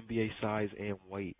NBA size and weight.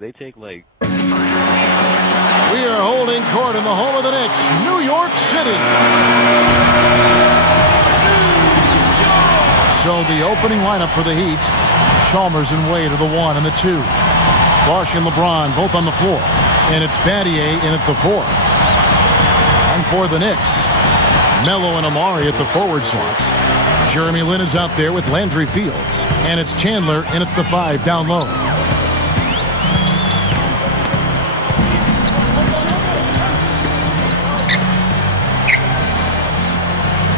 They take like. We are holding court in the home of the Knicks, New York City. So the opening lineup for the Heat: Chalmers and Wade are the 1 and the 2. Bosh and LeBron both on the floor, and it's Battier in at the 4. And for the Knicks, Melo and Amari at the forward slots. Jeremy Lin is out there with Landry Fields, and it's Chandler in at the 5 down low.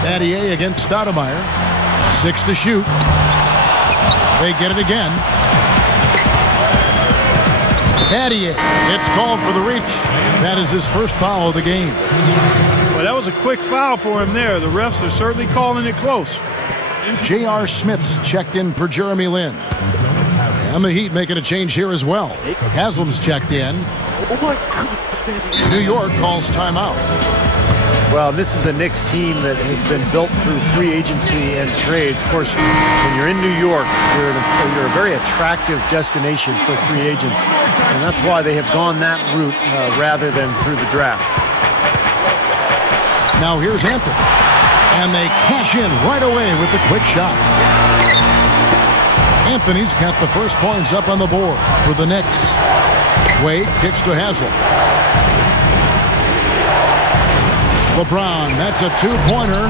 Battier against Stoudemire. 6 to shoot. They get it again. Battier. It's called for the reach. That is his first foul of the game. Well, that was a quick foul for him there. The refs are certainly calling it close. J.R. Smith's checked in for Jeremy Lin. And the Heat making a change here as well. Haslam's checked in. New York calls timeout. Well, this is a Knicks team that has been built through free agency and trades. Of course, when you're in New York, you're a very attractive destination for free agents. And that's why they have gone that route rather than through the draft. Now here's Anthony. And they cash in right away with the quick shot. Anthony's got the first points up on the board for the Knicks. Wade kicks to Haslam. LeBron, that's a 2-pointer,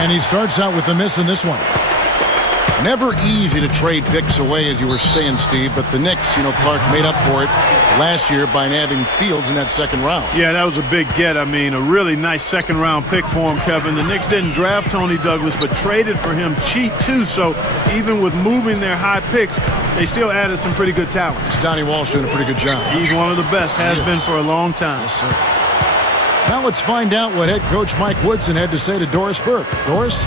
and he starts out with the miss in this one. Never easy to trade picks away, as you were saying, Steve, but the Knicks, Clark made up for it last year by nabbing Fields in that second round. Yeah, that was a big get. I mean, a really nice second-round pick for him, Kevin. The Knicks didn't draft Tony Douglas, but traded for him cheap, too, so even with moving their high picks, they still added some pretty good talent. Donnie Walsh doing a pretty good job. He's one of the best, has been for a long time. Yes, sir. Now let's find out what head coach Mike Woodson had to say to Doris Burke. Doris?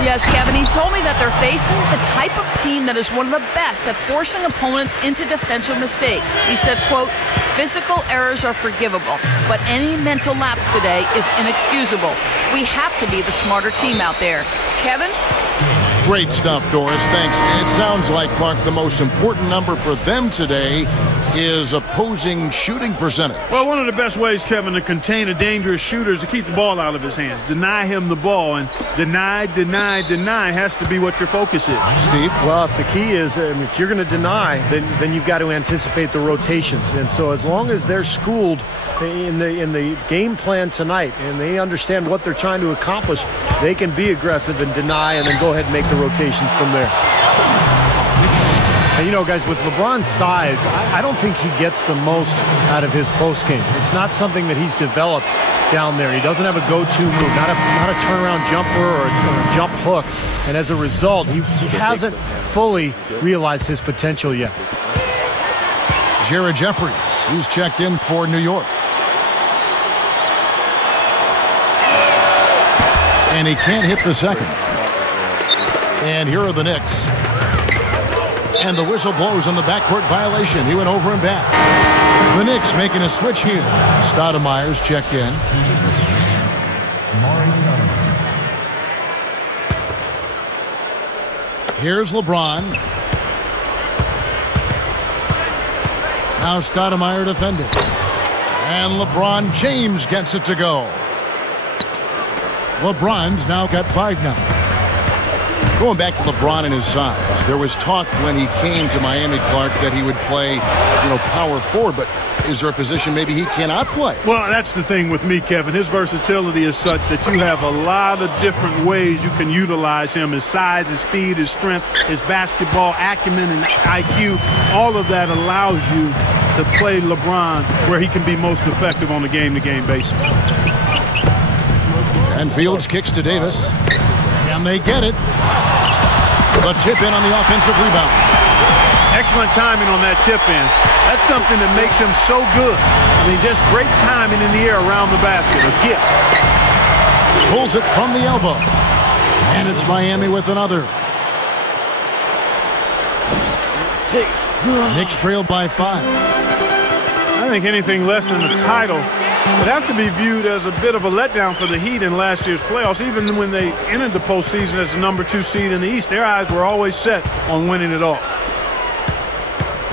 Yes, Kevin, he told me that they're facing the type of team that is one of the best at forcing opponents into defensive mistakes. He said, quote, physical errors are forgivable, but any mental lapse today is inexcusable. We have to be the smarter team out there. Kevin? Great stuff, Doris. Thanks. It sounds like, Clark, the most important number for them today is opposing shooting percentage. Well, one of the best ways, Kevin, to contain a dangerous shooter is to keep the ball out of his hands. Deny him the ball, and deny has to be what your focus is. Steve? Well, if the key is, if you're going to deny, then you've got to anticipate the rotations. And so as long as they're schooled in the game plan tonight and they understand what they're trying to accomplish, they can be aggressive and deny and then go ahead and make the rotations from there. And guys, with LeBron's size, I don't think he gets the most out of his postgame. It's not something that he's developed down there. He doesn't have a go-to move, not a turnaround jumper or a jump hook. And as a result, he hasn't fully realized his potential yet. Jared Jeffries, he's checked in for New York. And he can't hit the second. And here are the Knicks. And the whistle blows on the backcourt violation. He went over and back. The Knicks making a switch here. Stoudemire's checked in. Here's LeBron. Now Stoudemire defending. And LeBron James gets it to go. LeBron's now got 5 now. Going back to LeBron and his size, there was talk when he came to Miami, Clark, that he would play, power forward, but is there a position maybe he cannot play? Well, that's the thing with me, Kevin. His versatility is such that you have a lot of different ways you can utilize him. His size, his speed, his strength, his basketball acumen and IQ, all of that allows you to play LeBron where he can be most effective on a game-to-game basis. And Fields kicks to Davis. Can they get it? The tip in on the offensive rebound. Excellent timing on that tip in. That's something that makes him so good. I mean, just great timing in the air around the basket. A gift. Pulls it from the elbow. And it's Miami with another. Knicks trailed by 5. I think anything less than the title would have to be viewed as a bit of a letdown for the Heat in last year's playoffs. Even when they entered the postseason as the number 2 seed in the East, their eyes were always set on winning it all.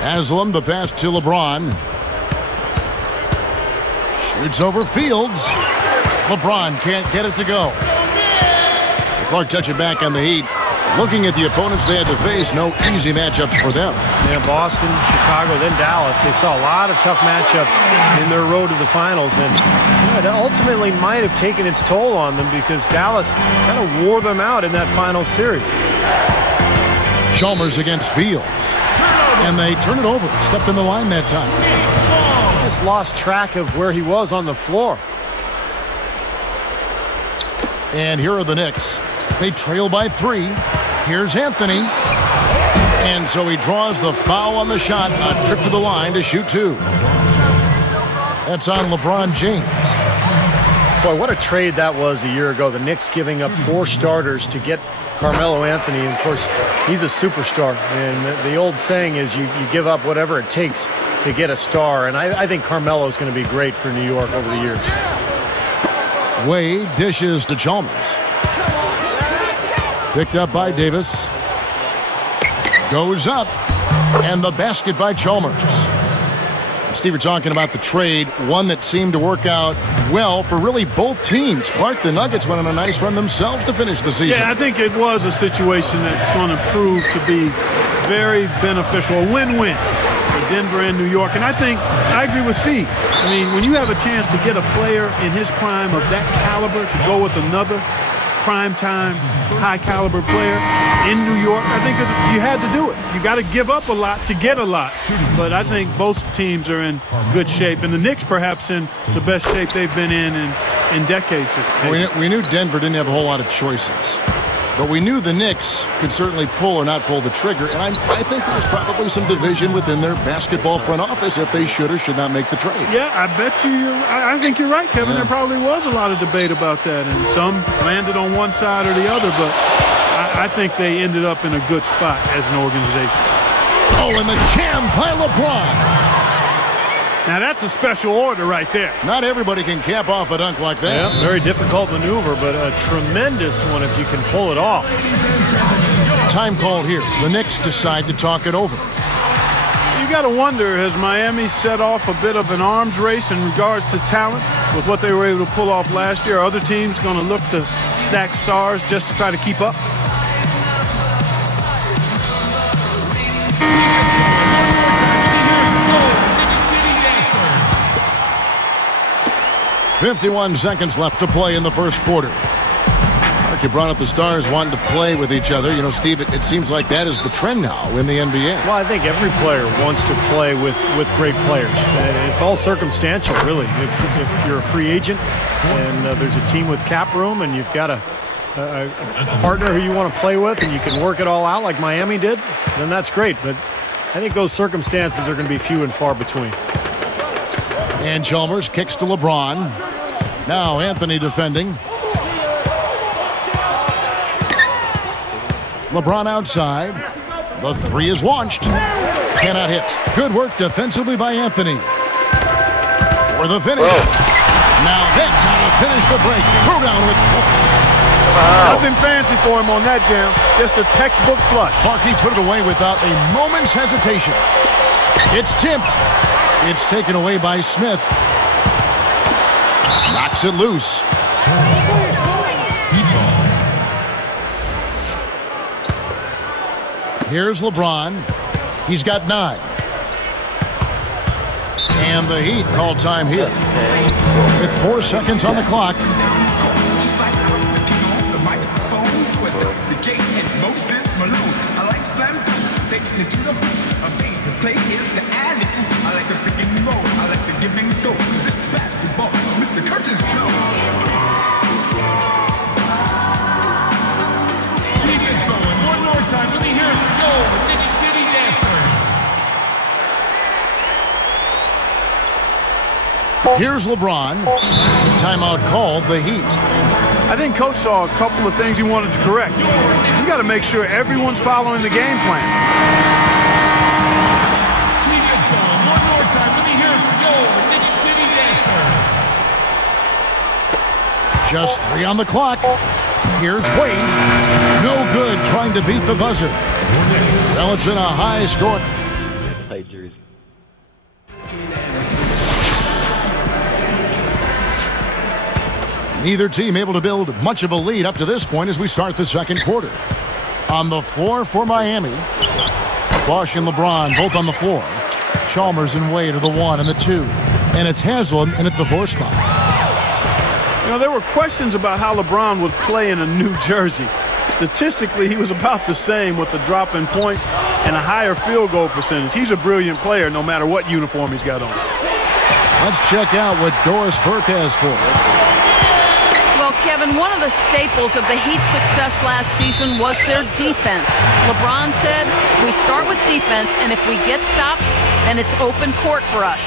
Haslam, the pass to LeBron. Shoots over Fields. LeBron can't get it to go. Clark touching back on the Heat. Looking at the opponents they had to face, no easy matchups for them. Yeah, Boston, Chicago, then Dallas. They saw a lot of tough matchups in their road to the finals, and it ultimately might have taken its toll on them because Dallas kind of wore them out in that final series. Chalmers against Fields. And they turn it over. Stepped in the line that time. Just lost track of where he was on the floor. And here are the Knicks. They trail by 3. Here's Anthony. And so he draws the foul on the shot. A trip to the line to shoot 2. That's on LeBron James. Boy, what a trade that was a year ago. The Knicks giving up 4 starters to get Carmelo Anthony. And, of course, he's a superstar. And the old saying is you give up whatever it takes to get a star. And I think Carmelo's going to be great for New York over the years. Wade dishes to Chalmers. Picked up by Davis. Goes up. And the basket by Chalmers. Steve, we're talking about the trade, one that seemed to work out well for really both teams. Clark, the Nuggets went on a nice run themselves to finish the season. Yeah, I think it was a situation that's going to prove to be very beneficial, a win-win for Denver and New York. And I agree with Steve. I mean, when you have a chance to get a player in his prime of that caliber to go with another prime-time, high-caliber player in New York, I think you had to do it. You got to give up a lot to get a lot. But I think both teams are in good shape, and the Knicks perhaps in the best shape they've been in decades. We knew Denver didn't have a whole lot of choices. But we knew the Knicks could certainly pull or not pull the trigger. And I think there's probably some division within their basketball front office if they should or should not make the trade. Yeah, I bet you I think you're right, Kevin. Yeah. There probably was a lot of debate about that. And some landed on one side or the other. But I think they ended up in a good spot as an organization. Oh, and the jam by LeBron. Now, that's a special order right there. Not everybody can cap off a dunk like that. Yeah, very difficult maneuver, but a tremendous one if you can pull it off. Time called here. The Knicks decide to talk it over. You got to wonder, has Miami set off a bit of an arms race in regards to talent with what they were able to pull off last year? Are other teams going to look to stack stars just to try to keep up? "51 seconds left to play in the first quarter." Mark, you brought up the stars wanting to play with each other. You know, Steve, it seems like that is the trend now in the NBA. Well, I think every player wants to play with great players. It's all circumstantial, really. If you're a free agent and there's a team with cap room and you've got a partner who you want to play with and you can work it all out like Miami did, then that's great. But I think those circumstances are going to be few and far between. And Chalmers kicks to LeBron. Now Anthony defending. LeBron outside. The three is launched. Cannot hit. Good work defensively by Anthony. For the finish. Now that's how to finish the break. Throw down with force. Nothing fancy for him on that jam. Just a textbook flush. Clarkie put it away without a moment's hesitation. It's tipped. It's taken away by Smith. Knocks it loose. Here's LeBron. He's got 9. And the Heat call time here. With 4 seconds on the clock. Just like I'm picking on the microphones with the J and Moses Malone. I like slam boots, taking it to the hoop. My favorite play is the alley oop. I like the pick and roll. I like the give and go. Cause it's basketball. Mr. Curtis flow. Keep it going. One more time. Let me hear it for goal. City City Dancers. Here's LeBron. Timeout called, the Heat. I think Coach saw a couple of things he wanted to correct. You got to make sure everyone's following the game plan. Keep it going. One more time. Let me hear it for goal. City City Dancers. Just 3 on the clock. Here's Wade. No good trying to beat the buzzer. Well, it's been a high score. Tight jersey. Neither team able to build much of a lead up to this point as we start the second quarter. On the floor for Miami. Bosh and LeBron both on the floor. Chalmers and Wade are the 1 and the 2. And it's Haslam in at the 4 spot. You know, there were questions about how LeBron would play in a new jersey. Statistically, he was about the same with the drop in points and a higher field goal percentage. He's a brilliant player no matter what uniform he's got on. Let's check out what Doris Burke has for us. Well, Kevin, one of the staples of the Heat's success last season was their defense. LeBron said, we start with defense, and if we get stops, then it's open court for us.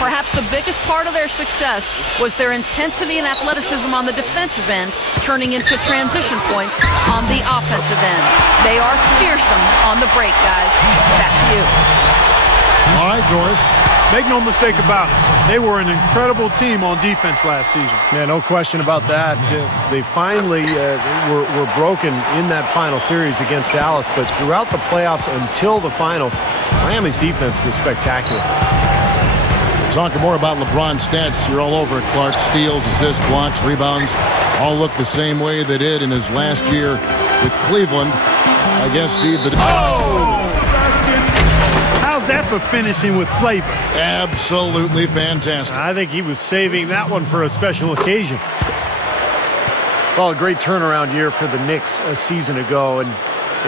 Perhaps the biggest part of their success was their intensity and athleticism on the defensive end, turning into transition points on the offensive end. They are fearsome on the break, guys. Back to you. All right, Doris. Make no mistake about it. They were an incredible team on defense last season. Yeah, no question about that. They finally were broken in that final series against Dallas, but throughout the playoffs until the finals, Miami's defense was spectacular. Talking more about LeBron's stats, you're all over it, Clark. Steals, assists, blocks, rebounds, all look the same way they did in his last year with Cleveland. I guess, Steve, How's that for finishing with flavor? absolutely fantastic. I think he was saving that one for a special occasion. Well, a great turnaround year for the Knicks a season ago, and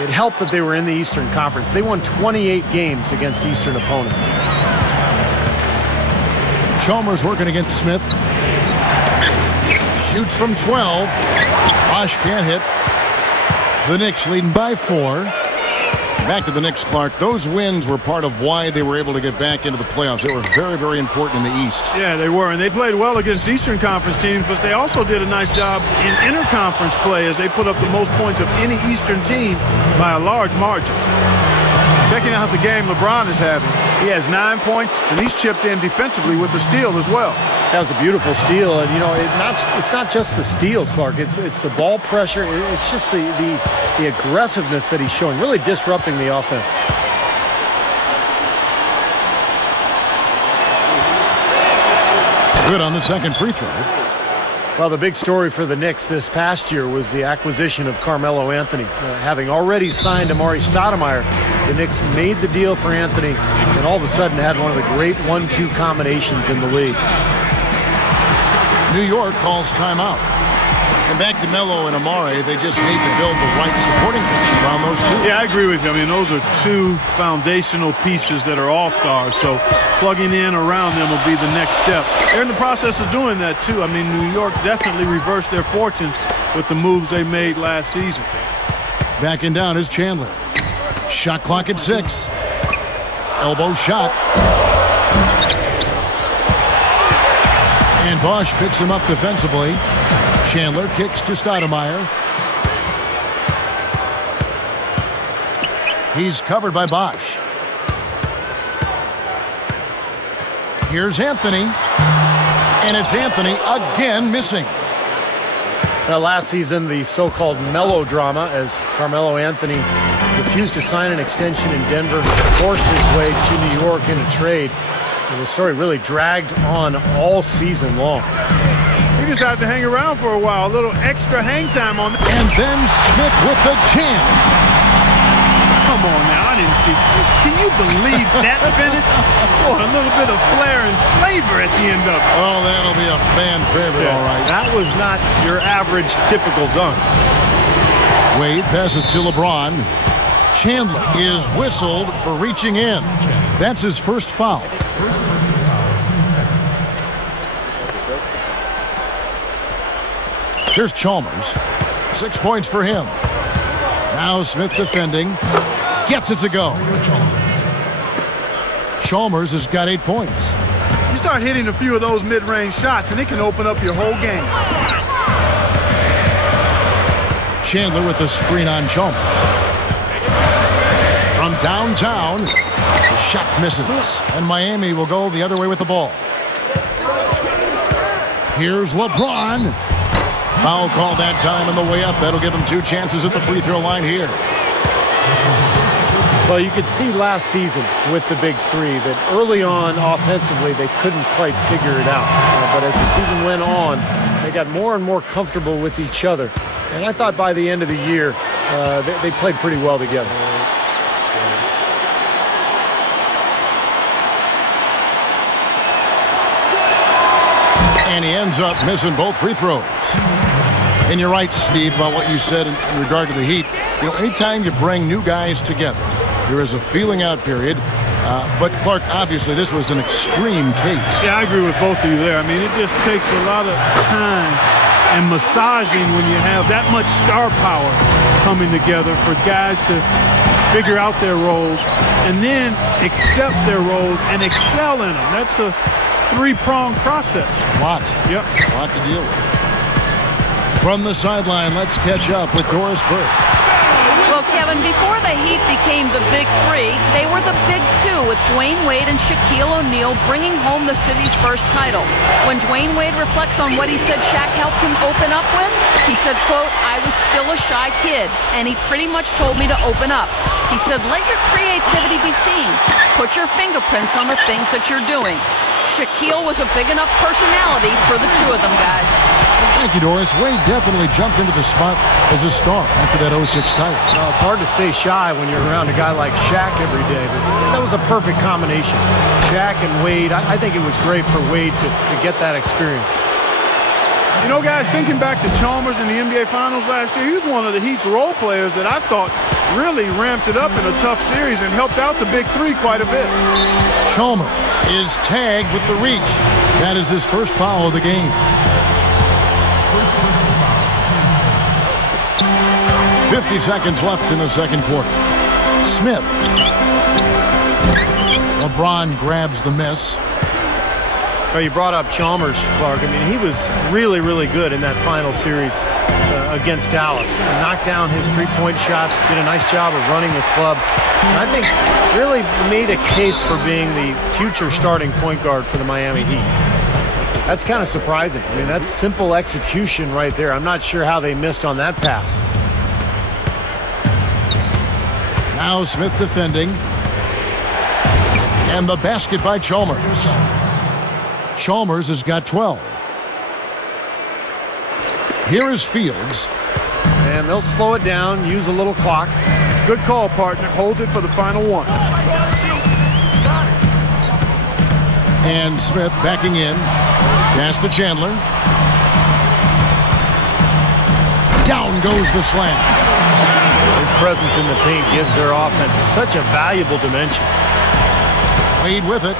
it helped that they were in the Eastern Conference. They won 28 games against Eastern opponents. Chalmers working against Smith. Shoots from 12. Bosh can't hit. The Knicks leading by 4. Back to the Knicks, Clark. Those wins were part of why they were able to get back into the playoffs. They were very, very important in the East. Yeah, they were, and they played well against Eastern Conference teams, but they also did a nice job in interconference play as they put up the most points of any Eastern team by a large margin. Checking out the game LeBron is having. He has 9 points, and he's chipped in defensively with the steal as well. That was a beautiful steal, and you know it's not just the steals, Clark. It's the ball pressure. It's just the aggressiveness that he's showing, really disrupting the offense. Good on the second free throw. Well, the big story for the Knicks this past year was the acquisition of Carmelo Anthony. Having already signed Amari Stoudemire, the Knicks made the deal for Anthony and all of a sudden had one of the great 1-2 combinations in the league. New York calls timeout. And back to Melo and Amari, they just need to build the right supporting pitch around those two. Yeah, I agree with you. I mean, those are two foundational pieces that are all-stars, so plugging in around them will be the next step. They're in the process of doing that, too. I mean, New York definitely reversed their fortunes with the moves they made last season. Backing down is Chandler. Shot clock at 6. Elbow shot. And Bosh picks him up defensively. Chandler kicks to Stoudemire. He's covered by Bosh. Here's Anthony. And it's Anthony again missing. Now, last season, the so-called melodrama, as Carmelo Anthony refused to sign an extension in Denver, forced his way to New York in a trade. And the story really dragged on all season long. He decided to hang around for a while, a little extra hang time on that. And then Smith with the jam. Come on now, I didn't see. Can you believe that finish? Boy, a little bit of flair and flavor at the end of it. Oh, that'll be a fan favorite, all right. That was not your average typical dunk. Wade passes to LeBron. Chandler is whistled for reaching in. That's his first foul. Here's Chalmers. 6 points for him. Now Smith defending. Gets it to go. Chalmers has got 8 points. You start hitting a few of those mid-range shots, and it can open up your whole game. Chandler with the screen on Chalmers. From downtown, the shot misses. And Miami will go the other way with the ball. Here's LeBron. Foul call that time on the way up. That'll give him 2 chances at the free throw line here. Well, you could see last season with the big three that early on offensively they couldn't quite figure it out. But as the season went on, they got more and more comfortable with each other. And I thought by the end of the year, they played pretty well together. And he ends up missing both free throws. And you're right, Steve, about what you said in regard to the Heat. You know, anytime you bring new guys together, there is a feeling out period. But, Clark, obviously this was an extreme case. Yeah, I agree with both of you there. I mean, it just takes a lot of time and massaging when you have that much star power coming together for guys to figure out their roles and then accept their roles and excel in them. That's a three-pronged process. A lot. Yep. A lot to deal with. From the sideline, let's catch up with Doris Burke. Well, Kevin, before the Heat became the Big Three, they were the Big Two, with Dwayne Wade and Shaquille O'Neal bringing home the city's first title. When Dwayne Wade reflects on what he said Shaq helped him open up with, he said, quote, "I was still a shy kid, and he pretty much told me to open up. He said, let your creativity be seen. Put your fingerprints on the things that you're doing." Shaquille was a big enough personality for the two of them, guys. Thank you, Doris. Wade definitely jumped into the spot as a star after that 06 title. Well, it's hard to stay shy when you're around a guy like Shaq every day, but that was a perfect combination. Shaq and Wade, I think it was great for Wade to get that experience. You know, guys, thinking back to Chalmers in the NBA Finals last year, he was one of the Heat's role players that I thought really ramped it up in a tough series and helped out the Big Three quite a bit. Chalmers is tagged with the reach. That is his first foul of the game. 50 seconds left in the second quarter. Smith. LeBron grabs the miss. Well, you brought up Chalmers, Clark. I mean, he was really, really good in that final series against Dallas. He knocked down his three-point shots, did a nice job of running the club. And I think really made a case for being the future starting point guard for the Miami Heat. That's kind of surprising. I mean, that's simple execution right there. I'm not sure how they missed on that pass. Now Smith defending. And the basket by Chalmers. Chalmers has got 12. Here is Fields. And they'll slow it down, use a little clock. Good call, partner. Hold it for the final one. And Smith backing in. Pass to Chandler. Down goes the slam. His presence in the paint gives their offense such a valuable dimension. Wade with it.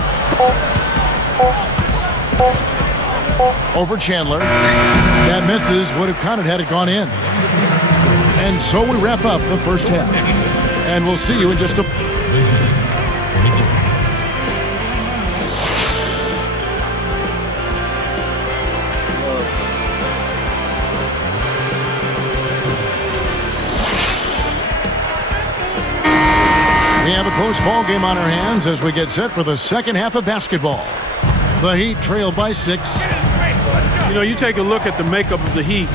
Over Chandler. That misses. Would have counted had it gone in. And so we wrap up the first half. And we'll see you in just a... We have a close ball game on our hands as we get set for the second half of basketball. The Heat trail by 6. You know, you take a look at the makeup of the Heat,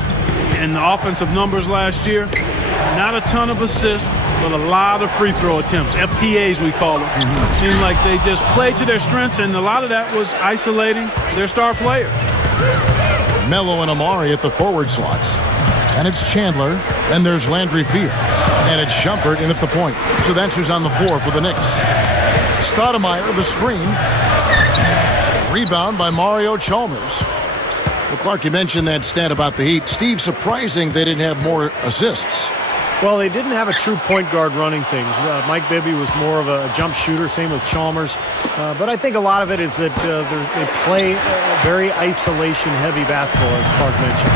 in the offensive numbers last year. Not a ton of assists, but a lot of free throw attempts, FTAs we call them. Seemed like they just played to their strengths, and a lot of that was isolating their star player. Melo and Amari at the forward slots. And it's Chandler. Then there's Landry Fields. And it's Shumpert in at the point. So that's who's on the floor for the Knicks. Stoudemire, the screen. Rebound by Mario Chalmers. Well, Clark, you mentioned that stat about the Heat. Steve, surprising they didn't have more assists. Well, they didn't have a true point guard running things. Mike Bibby was more of a jump shooter, same with Chalmers. But I think a lot of it is that they play very isolation-heavy basketball, as Clark mentioned.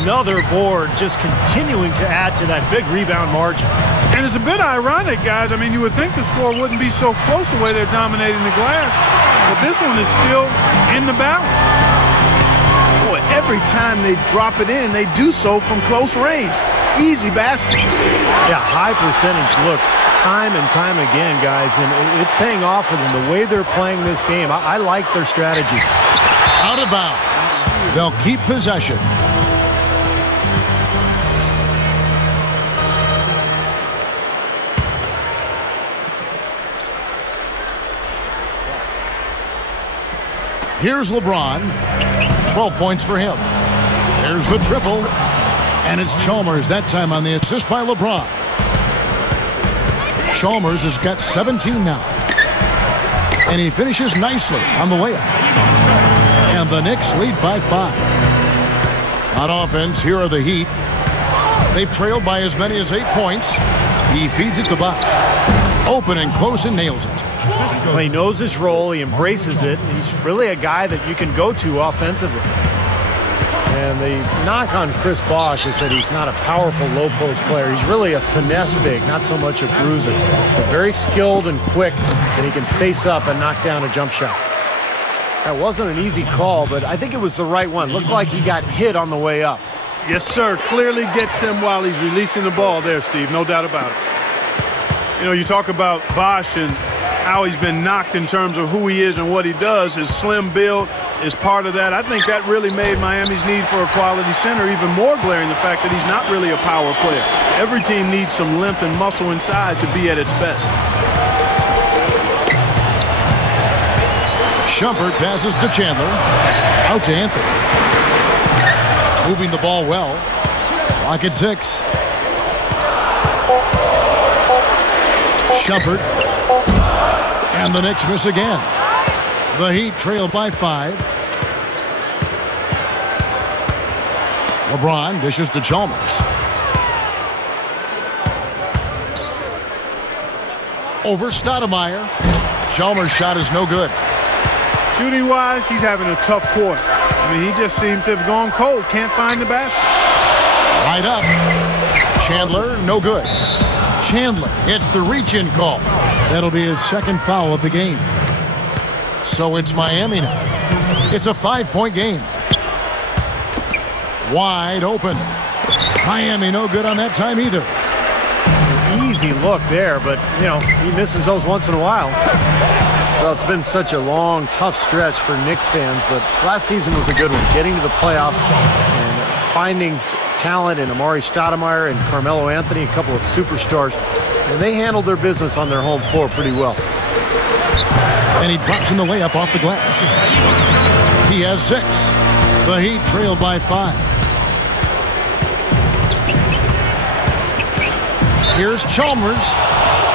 Another board just continuing to add to that big rebound margin. And it's a bit ironic, guys. I mean, you would think the score wouldn't be so close the way they're dominating the glass. But this one is still in the balance. Boy, every time they drop it in, they do so from close range. Easy baskets. Yeah, high percentage looks time and time again, guys, and it's paying off for them the way they're playing this game. I like their strategy. Out of bounds. They'll keep possession. Here's LeBron. 12 points for him. There's the triple. And it's Chalmers that time on the assist by LeBron. Chalmers has got 17 now. And he finishes nicely on the layup. And the Knicks lead by 5. On offense, here are the Heat. They've trailed by as many as 8 points. He feeds it to Bosh. Open and close and nails it. Well, he knows his role. He embraces it. He's really a guy that you can go to offensively. And the knock on Chris Bosh is that he's not a powerful low post player. He's really a finesse big, not so much a bruiser. But very skilled and quick, and he can face up and knock down a jump shot. That wasn't an easy call, but I think it was the right one. Looked like he got hit on the way up. Yes, sir. Clearly gets him while he's releasing the ball there, Steve. No doubt about it. You know, you talk about Bosh and how he's been knocked in terms of who he is and what he does. His slim build is part of that. I think that really made Miami's need for a quality center even more glaring, the fact that he's not really a power player. Every team needs some length and muscle inside to be at its best. Shumpert passes to Chandler. Out to Anthony. Moving the ball well. Clock at 6. Shumpert. And the Knicks miss again. The Heat trail by 5. LeBron dishes to Chalmers. Over Stoudemire. Chalmers' shot is no good. Shooting-wise, he's having a tough quarter. I mean, he just seems to have gone cold. Can't find the basket. Right up. Chandler, no good. Chandler, it's the reach-in call. That'll be his second foul of the game. So it's Miami now. It's a 5-point game. Wide open. Miami no good on that time either. Easy look there, but, you know, he misses those once in a while. Well, it's been such a long, tough stretch for Knicks fans, but last season was a good one. Getting to the playoffs and finding talent in Amari Stoudemire and Carmelo Anthony, a couple of superstars, and they handled their business on their home floor pretty well. And he drops in the layup off the glass. He has 6. The Heat trail by 5. Here's Chalmers.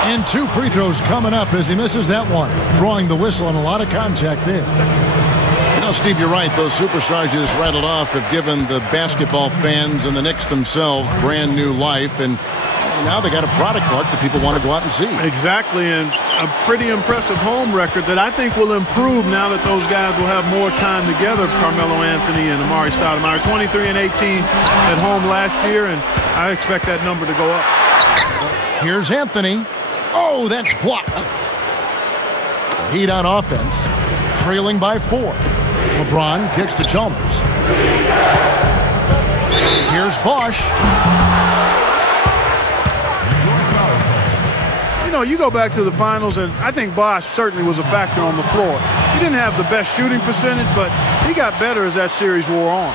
And 2 free throws coming up as he misses that one. Drawing the whistle and a lot of contact there. You know, Steve, you're right. Those superstars you just rattled off have given the basketball fans and the Knicks themselves brand new life. And now they got a product, Clark, that people want to go out and see. Exactly, and a pretty impressive home record that I think will improve now that those guys will have more time together, Carmelo Anthony and Amari Stoudemire. 23 and 18 at home last year, and I expect that number to go up. Here's Anthony. Oh, that's blocked. Heat on offense, trailing by 4. LeBron kicks to Chalmers. Here's Bosh. You know, you go back to the finals, and I think Bosh certainly was a factor on the floor. He didn't have the best shooting percentage, but he got better as that series wore on.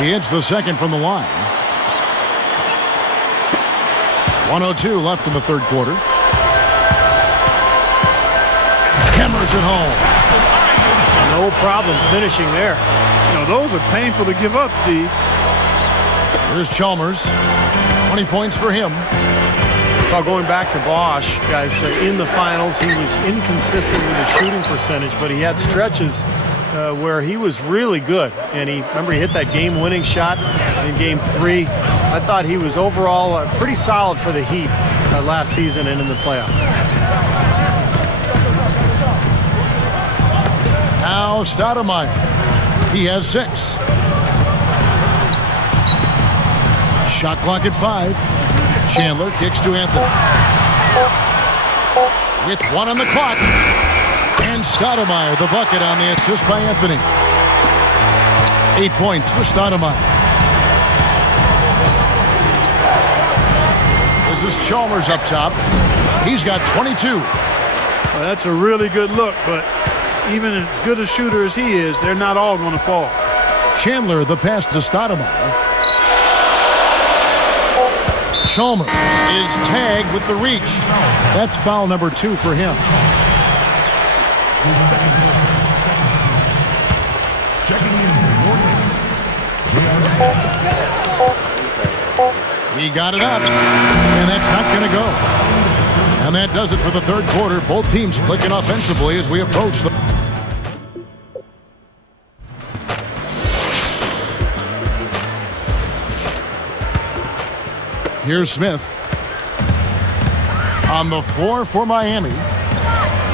He hits the second from the line. 1:02 left in the third quarter. Hammers it home. No problem finishing there. You know, those are painful to give up, Steve. Here's Chalmers. 20 points for him. Well, going back to Bosch, guys, in the finals, he was inconsistent with his shooting percentage, but he had stretches where he was really good. And he hit that game-winning shot in Game 3. I thought he was overall pretty solid for the Heat last season and in the playoffs. Now Stoudemire. He has 6. Shot clock at 5. Chandler kicks to Anthony. With 1 on the clock. And Stoudemire, the bucket on the assist by Anthony. 8 points for Stoudemire. This is Chalmers up top. He's got 22. Well, that's a really good look, but even as good a shooter as he is, they're not all going to fall. Chandler, the pass to Stoudemire. Chalmers is tagged with the reach. That's foul number 2 for him. Checking in for your Knicks. He got it up, and that's not going to go. And that does it for the third quarter. Both teams clicking offensively as we approach the... Here's Smith. On the floor for Miami.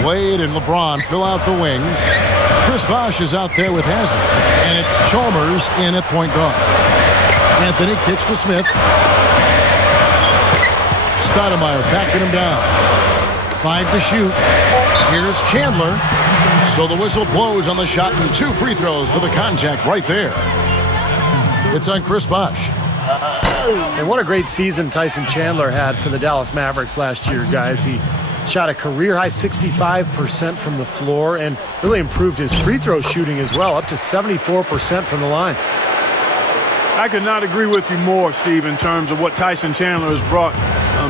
Wade and LeBron fill out the wings. Chris Bosh is out there with Haslem. And it's Chalmers in at point guard. Anthony kicks to Smith. Stoudemire backing him down. 5 to shoot. Here's Chandler. So the whistle blows on the shot and 2 free throws for the contact right there. It's on Chris Bosh. And what a great season Tyson Chandler had for the Dallas Mavericks last year, guys. He shot a career-high 65% from the floor and really improved his free throw shooting as well, up to 74% from the line. I could not agree with you more, Steve, in terms of what Tyson Chandler has brought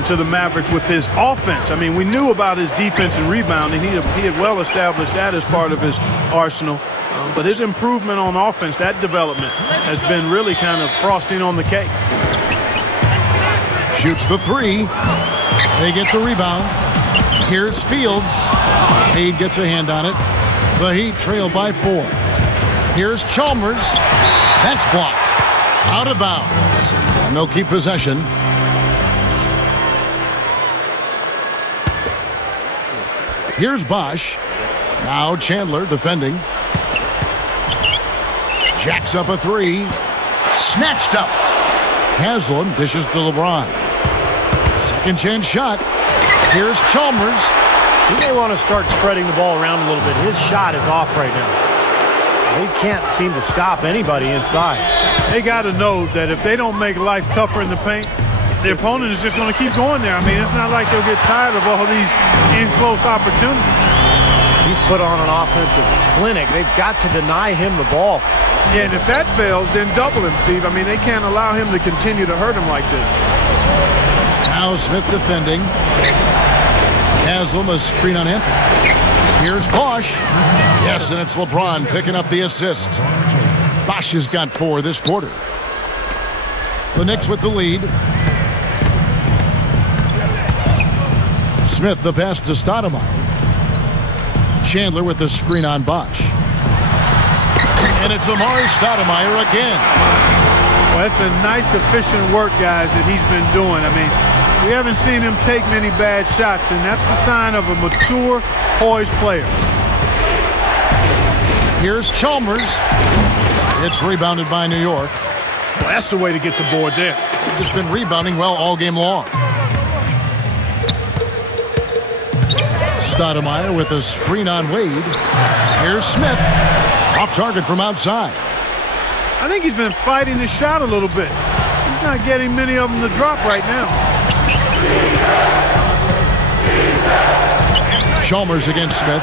to the Mavericks with his offense. I mean, we knew about his defense and rebounding. He had well established that as part of his arsenal. But his improvement on offense, that development, has been really kind of frosting on the cake. Shoots the 3. They get the rebound. Here's Fields. Reed gets a hand on it. The Heat trail by 4. Here's Chalmers. That's blocked. Out of bounds. And they'll keep possession. Here's Bosh. Now Chandler defending. Jacks up a 3. Snatched up. Haslem dishes to LeBron. Second chance shot. Here's Chalmers. He may want to start spreading the ball around a little bit. His shot is off right now. They can't seem to stop anybody inside. They got to know that if they don't make life tougher in the paint, the opponent is just going to keep going there. I mean, it's not like they'll get tired of all these in-close opportunities. He's put on an offensive clinic. They've got to deny him the ball. Yeah, and if that fails, then double him, Steve. I mean, they can't allow him to continue to hurt him like this. Now Smith defending. Haslem a screen on Anthony. Here's Bosh. Yes, and it's LeBron picking up the assist. Bosh has got 4 this quarter. The Knicks with the lead. Smith the pass to Stoudemire. Chandler with the screen on Bosh. And it's Amari Stoudemire again. Well, that's been nice, efficient work, guys, that he's been doing. I mean, we haven't seen him take many bad shots, and that's the sign of a mature, poised player. Here's Chalmers. It's rebounded by New York. Well, that's the way to get the board there. He's been rebounding well all game long. Stoudemire with a screen on Wade. Here's Smith. Off target from outside. I think he's been fighting his shot a little bit. He's not getting many of them to drop right now. Chalmers against Smith.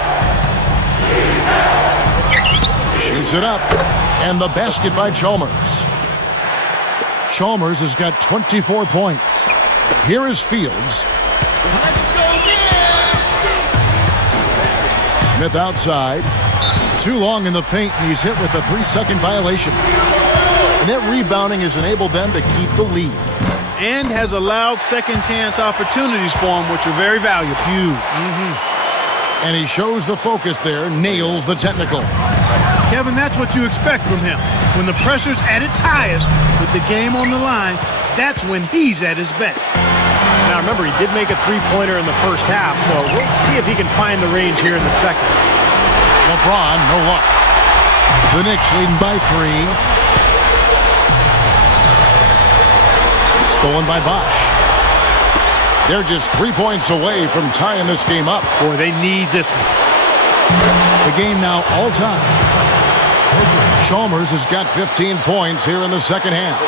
Shoots it up. And the basket by Chalmers. Chalmers has got 24 points. Here is Fields. Let's go, Knicks! Smith outside. Too long in the paint, and he's hit with a 3-second violation. And that rebounding has enabled them to keep the lead. And has allowed second chance opportunities for him, which are very valuable. Huge. And he shows the focus there, nails the technical. Kevin, that's what you expect from him. When the pressure's at its highest, with the game on the line, that's when he's at his best. Now remember, he did make a three-pointer in the first half, so we'll see if he can find the range here in the second. LeBron, no luck. The Knicks leading by 3. Stolen by Bosch. They're just 3 points away from tying this game up. Boy, they need this one. The game now all-time. Chalmers has got 15 points here in the second half.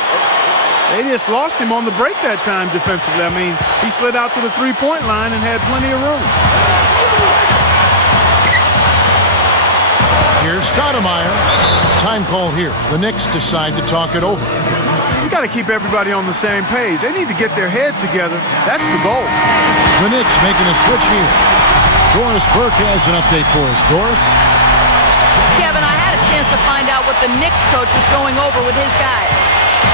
They just lost him on the break that time defensively. I mean, he slid out to the three-point line and had plenty of room. Here's Stoudemire. Time call here. The Knicks decide to talk it over. You got to keep everybody on the same page. They need to get their heads together. That's the goal. The Knicks making a switch here. Doris Burke has an update for us. Doris? Kevin, I had a chance to find out what the Knicks coach was going over with his guys.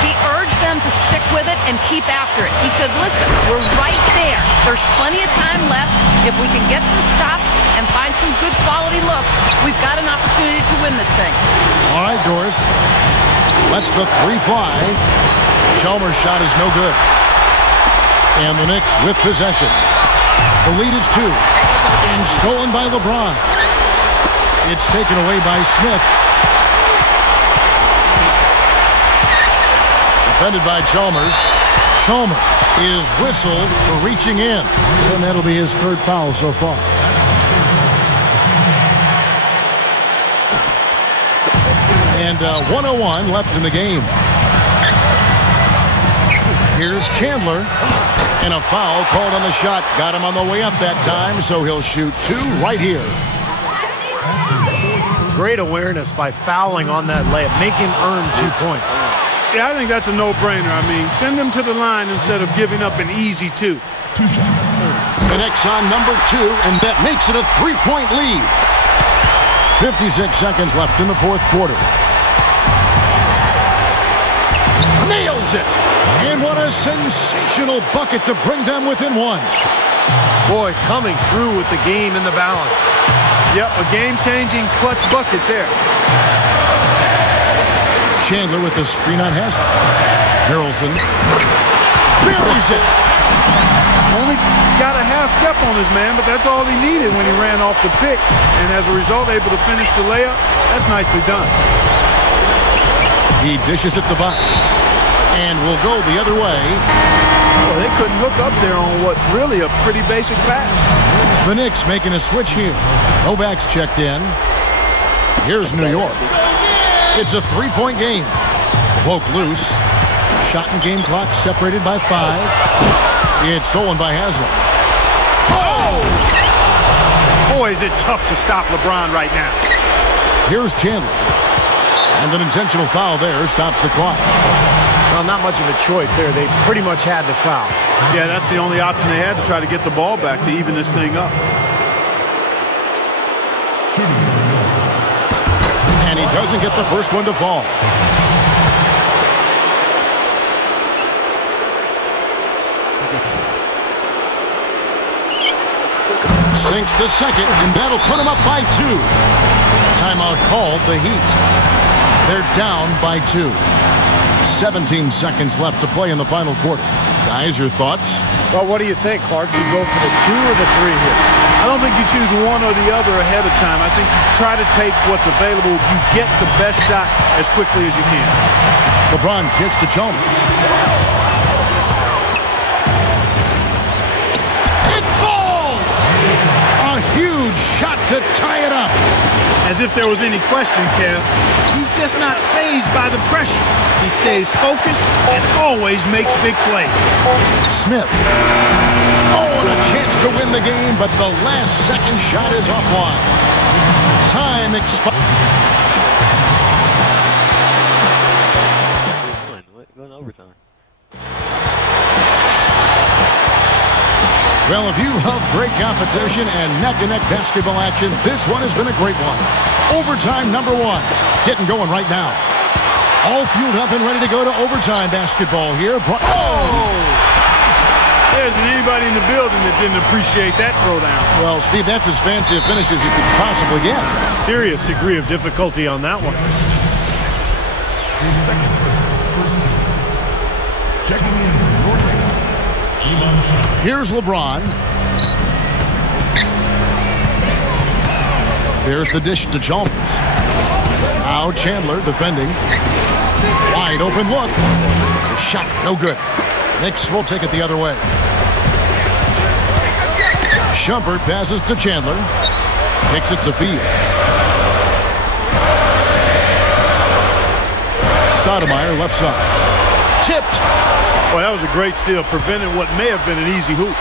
He urged them to stick with it and keep after it. He said, listen, we're right there. There's plenty of time left. If we can get some stops and find some good quality looks, we've got an opportunity to win this thing. All right, Doris. Lets the 3 fly. Chalmers' shot is no good. And the Knicks with possession. The lead is 2. And stolen by LeBron. It's taken away by Smith. Defended by Chalmers. Chalmers is whistled for reaching in. And that'll be his 3rd foul so far. And 1:01 left in the game. Here's Chandler. And a foul called on the shot. Got him on the way up that time, so he'll shoot 2 right here. Great awareness by fouling on that layup. Make him earn 2 points. Yeah, I think that's a no-brainer. I mean, send him to the line instead of giving up an easy 2. The Knicks on number 2, and that makes it a 3-point lead. 56 seconds left in the 4th quarter. Nails it! And what a sensational bucket to bring them within 1. Boy, coming through with the game in the balance. Yep, a game-changing clutch bucket there. Chandler with the screen on Haslem. Harrelson buries it. Only got a half step on his man, but that's all he needed when he ran off the pick. And as a result, able to finish the layup. That's nicely done. He dishes it to Bosch. And will go the other way. Well, they couldn't hook up there on what's really a pretty basic pass. The Knicks making a switch here. Novak's checked in. Here's New York. It's a 3-point game. Poke loose. Shot and game clock separated by 5. It's stolen by Haslem. Oh! Boy, is it tough to stop LeBron right now. Here's Chandler. And an intentional foul there stops the clock. Well, not much of a choice there. They pretty much had to foul. Yeah, that's the only option they had to try to get the ball back to even this thing up. And he doesn't get the first one to fall. Sinks the second, and that'll put him up by 2. Timeout called, the Heat. They're down by 2. 17 seconds left to play in the final quarter. Guys, your thoughts? Well, what do you think, Clark? Do you go for the 2 or the 3 here? I don't think you choose one or the other ahead of time. I think you try to take what's available. You get the best shot as quickly as you can. LeBron kicks to Chalmers. It falls! A huge shot to tie it up. As if there was any question, Kev. He's just not fazed by the pressure. He stays focused and always makes big plays. Smith. Oh, and a chance to win the game, but the last second shot is offline. Time expired. Well, if you love great competition and neck-to-neck basketball action, this one has been a great one. Overtime number 1. Getting going right now. All fueled up and ready to go to overtime basketball here. There isn't anybody in the building that didn't appreciate that throwdown. Well, Steve, that's as fancy a finish as you could possibly get. Serious degree of difficulty on that one. Your second first team. Checking in for your Knicks. Here's LeBron. There's the dish to Chalmers. Now Chandler defending. Wide open look. The shot, no good. Knicks will take it the other way. Shumpert passes to Chandler. Kicks it to Fields. Stoudemire left side. Tipped. Boy, that was a great steal, preventing what may have been an easy hoop.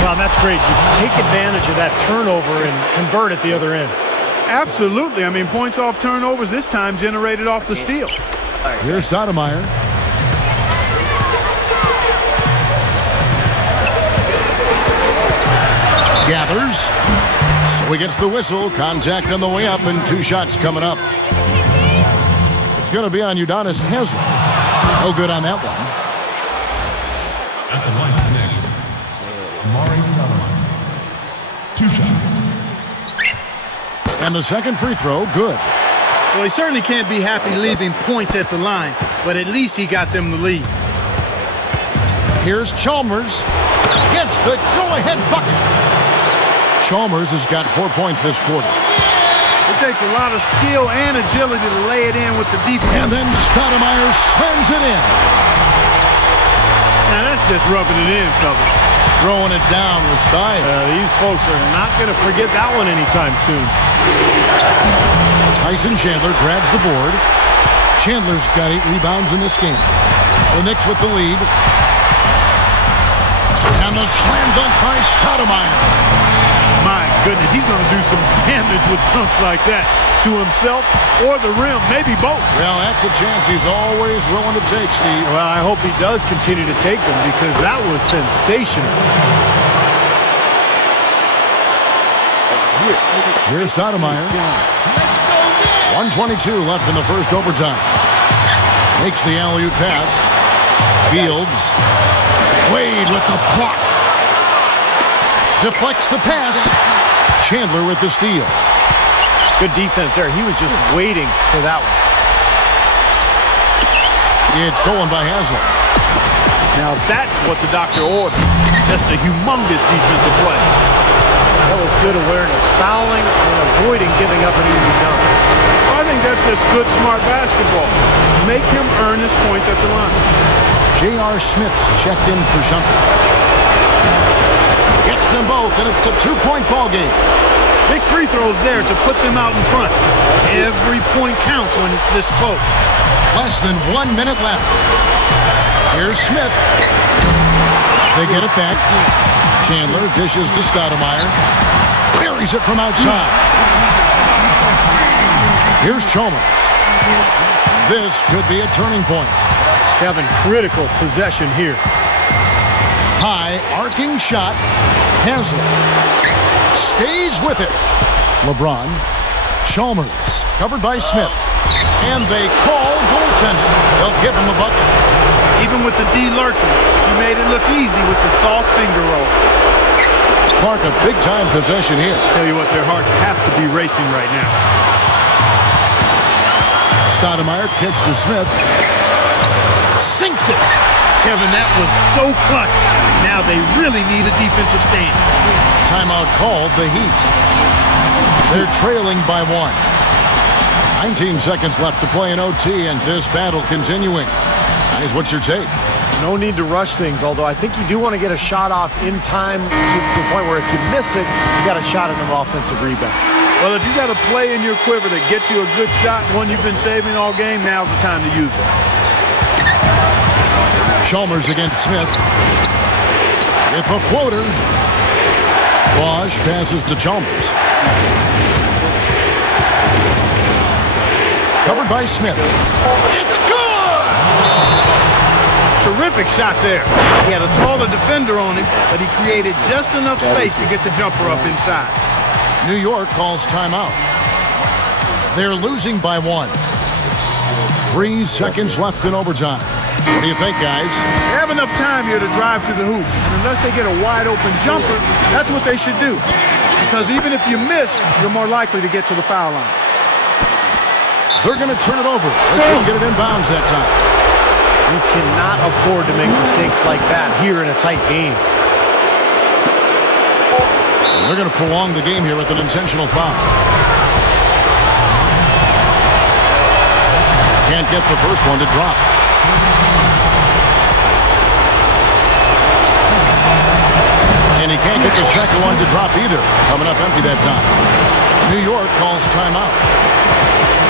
Well, that's great. You take advantage of that turnover and convert at the other end. Absolutely. I mean, points off turnovers this time generated off the steal. Here's Stoudemire. Gathers. So he gets the whistle. Contact on the way up and 2 shots coming up. It's going to be on Udonis Haslem. No good on that one. At the line next, Amari Stoudemire. 2 shots. And the second free throw, good. Well, he certainly can't be happy leaving points at the line, but at least he got them the lead. Here's Chalmers. Gets the go-ahead bucket. Chalmers has got 4 points this quarter. It takes a lot of skill and agility to lay it in with the defense. And then Stoudemire slams it in. Now that's just rubbing it in, fellas. Throwing it down with style. These folks are not going to forget that one anytime soon. Tyson Chandler grabs the board. Chandler's got 8 rebounds in this game. The Knicks with the lead. And the slam dunk by Stoudemire. My goodness, he's going to do some damage with dunks like that to himself or the rim, maybe both. Well, that's a chance he's always willing to take, Steve. Well, I hope he does continue to take them because that was sensational. Here's Stoudemire. 1:22 left in the first overtime. Makes the alley-oop pass. Fields. Wade with the block. Deflects the pass. Chandler with the steal. Good defense there. He was just waiting for that one. It's stolen by Haslem. Now that's what the doctor ordered. Just a humongous defensive play. That was good awareness. Fouling and avoiding giving up an easy dunk. I think that's just good, smart basketball. Make him earn his points at the line. J.R. Smith's checked in for Shumpert. Gets them both, and it's a 2-point ball game. Big free throws there to put them out in front. Every point counts when it's this close. Less than 1 minute left. Here's Smith. They get it back. Chandler dishes to Stoudemire. Buries it from outside. Here's Chalmers. This could be a turning point. Kevin, critical possession here. High arcing shot. Haslem stays with it. LeBron. Chalmers covered by Smith. And they call goaltending. They'll give him a bucket. Even with the D lurking, he made it look easy with the soft finger roll. Clark, a big-time possession here. Tell you what, their hearts have to be racing right now. Stoudemire kicks to Smith. Sinks it. Kevin, that was so clutch. Now they really need a defensive stand. Timeout called, the Heat. They're trailing by 1. 19 seconds left to play in OT, and this battle continuing. Guys, what's your take? No need to rush things, although I think you do want to get a shot off in time to the point where if you miss it, you got a shot at an offensive rebound. Well, if you got a play in your quiver that gets you a good shot, one you've been saving all game, now's the time to use it. Chalmers against Smith. With a floater. Bosch passes to Chalmers. Covered by Smith. It's good! Terrific shot there. He had a taller defender on him, but he created just enough space to get the jumper up inside. New York calls timeout. They're losing by 1. 3 seconds left in overtime. What do you think, guys? They have enough time here to drive to the hoop. And unless they get a wide-open jumper, that's what they should do. Because even if you miss, you're more likely to get to the foul line. They're going to turn it over. They couldn't get it in bounds that time. You cannot afford to make mistakes like that here in a tight game. And they're going to prolong the game here with an intentional foul. Can't get the first one to drop. And he can't get the second one to drop either. Coming up empty that time. New York calls timeout.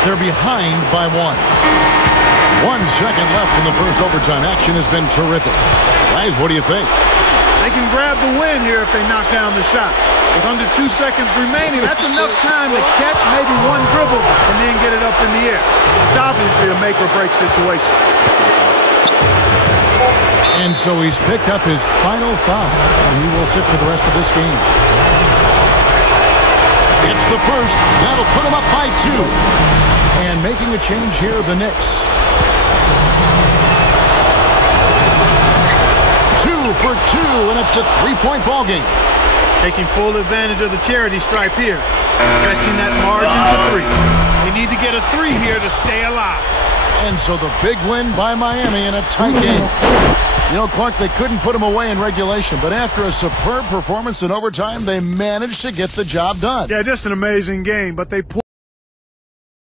They're behind by 1. 1 second left in the first overtime. Action has been terrific. Guys, what do you think? They can grab the win here if they knock down the shot. With under 2 seconds remaining, that's enough time to catch maybe one dribble and then get it up in the air. It's obviously a make-or-break situation. And so he's picked up his final foul, and he will sit for the rest of this game. It's the first. That'll put him up by 2. And making a change here, the Knicks. 2 for 2, and it's a 3-point ball game. Taking full advantage of the charity stripe here. Stretching that margin to 3. They need to get a 3 here to stay alive. And so the big win by Miami in a tight game. You know, Clark, they couldn't put him away in regulation, but after a superb performance in overtime, they managed to get the job done. Yeah, just an amazing game, but they pulled